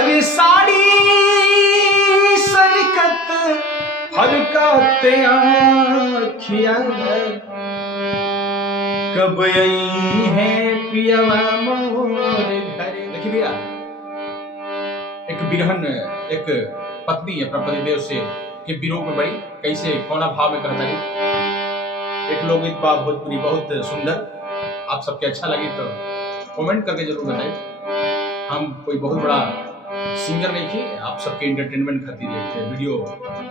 अरे साड़ी सरकत हरकते आँखिया कब आई है पियवा मोर घरे। देखिए भैया, एक बिरहन एक पत्नी अपना पतिदेव से के विरोह में बड़ी कैसे कोना भाव में कहता है। एक लोकगीत बा भोजपुरी बहुत सुंदर, आप सबके अच्छा लगे तो कमेंट करके जरूर बताएं। हम कोई बहुत बड़ा सिंगर नहीं थी, आप सबके एंटरटेनमेंट खातिर एक वीडियो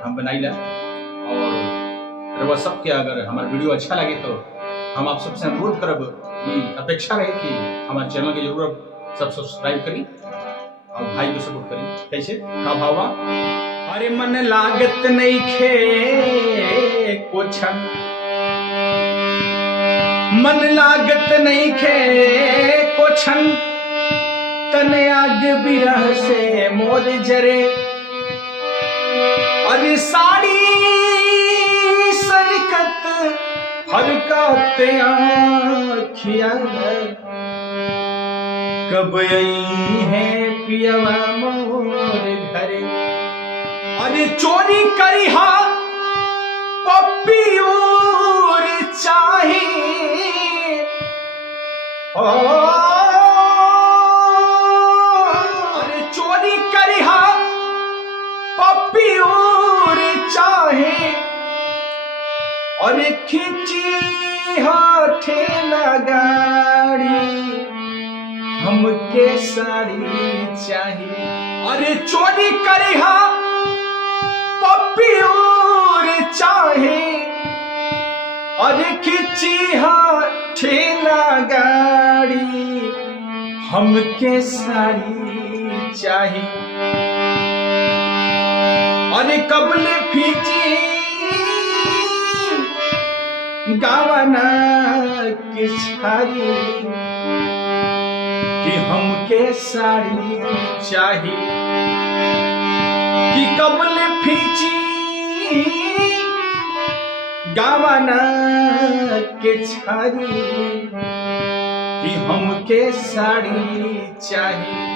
हम बनाई ला और सबके अगर हमारा वीडियो अच्छा लगे तो हम आप सबसे अनुरोध करब कि अपेक्षा रहे कि हमारे चैनल के जरूर सब सब्सक्राइब करी और भाई को सपोर्ट करी। कैसे का भावा, अरे मन लागत नहीं खे कोछन, मन लागत नहीं खे कोछन, तने आग बिरह से मोर जरे। अरे साड़ी सरकत हरकते आँखिया कब आई है पियवा मोर घरे। अरे चोरी करी हा पप्पी और चाहे अरे चोरी करी हा पप्पी और चाहे, अरे खींची हाथे लगाड़ी हमके साड़ी चाहिए। अरे चोरी करी हा पप्पी और चाहे, अरे खींची हाथे लगाड़ी हमके साड़ी चाहिए। अरे कबले फीची गावना किछारी कि हमके साड़ी चाहिए। कि कबले फीची गावना किछारी कि हमके साड़ी चाहिए।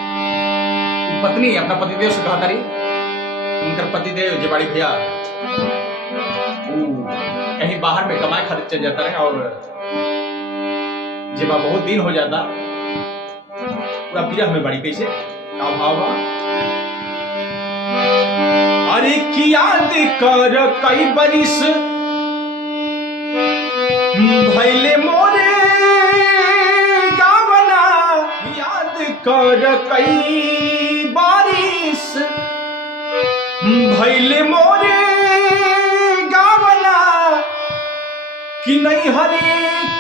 पत्नी अपना पतिदेव से कहा तारी, उनका पतिदेव जे बड़ी भैया कहीं बाहर में कमाए खातिर चल जाता है और जब बहुत दिन हो जाता पूरा विरह में बड़ी कैसे का भावा। अरे की याद कर कई बरिस भैले मोरे गावना, याद कर कई बारिश भैले मोरे गावना, कि नहीं हरे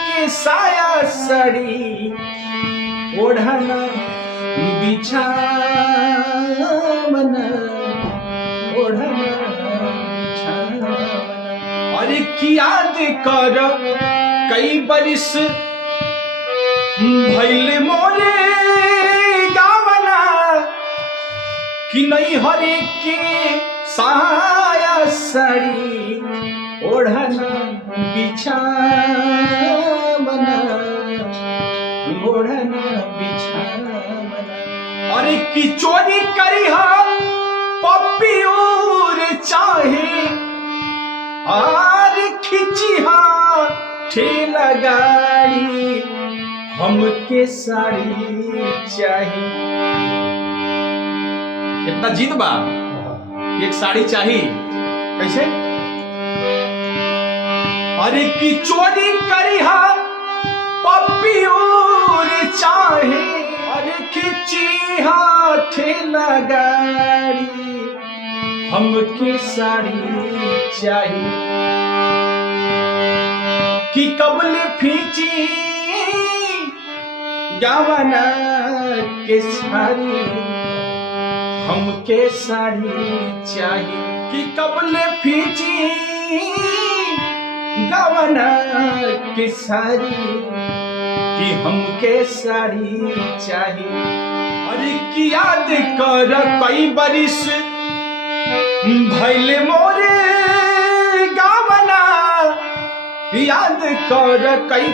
के साया सड़ी ओढ़ना बिछावना, ओढ़ना बिछावना। अरे की याद कर कई बरिस भैले मोरे गावना, कि नहीं हरे के साया सड़ी ओढ़ना बिछावना, ओढ़ना बिछावना। अरे की चोरी करी हा पप्पी और चाहे, आर खिंची हा ठेला गाड़ी हमके साड़ी चाहिए। इतना जिद बा एक साड़ी चाहिए कैसे। अरे की चोरी करी हा पप्पी और चाहे, अरे खिंची हाथे लगाड़ी हमके साड़ी चाहिए। कि कबले फीची गावना के साड़ी हमके साड़ी चाहिए। कि कबले फीची गावना की साड़ी कि हमके साड़ी चाहिए। अरे की याद कर कई बरिस भैले मोरे गावना, याद कर कई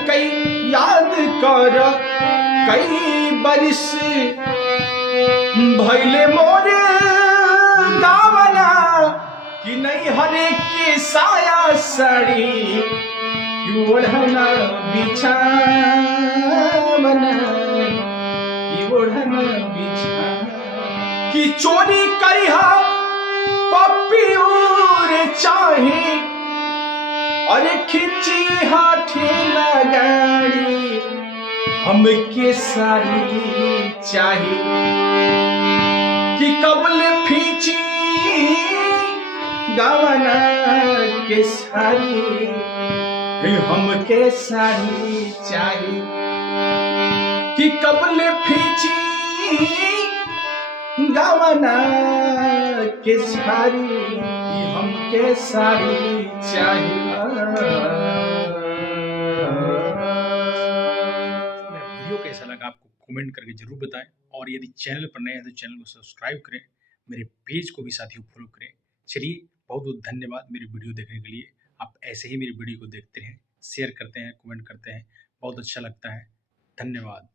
याद कर कई बरिस भैले मोर गावना कि नहीं हरे के साया साड़ी ओढ़ना बिछावना कि ओढ़ना बिछा कि चोरी करिहा पप्पी उर चाहे अरे खिंची हाथी लगाड़ी हमके साड़ी चाहिए कि कबल फीची गावना के साड़ी हमके साड़ी चाहिए कि कबल फीची गावना के साड़ी हमके साड़ी चाहिए। वीडियो कैसा लगा आपको कमेंट करके जरूर बताएं और यदि चैनल पर नए हैं तो चैनल को सब्सक्राइब करें, मेरे पेज को भी साथियों फॉलो करें। चलिए बहुत बहुत धन्यवाद मेरी वीडियो देखने के लिए। आप ऐसे ही मेरी वीडियो को देखते हैं, शेयर करते हैं, कमेंट करते हैं, बहुत अच्छा लगता है। धन्यवाद।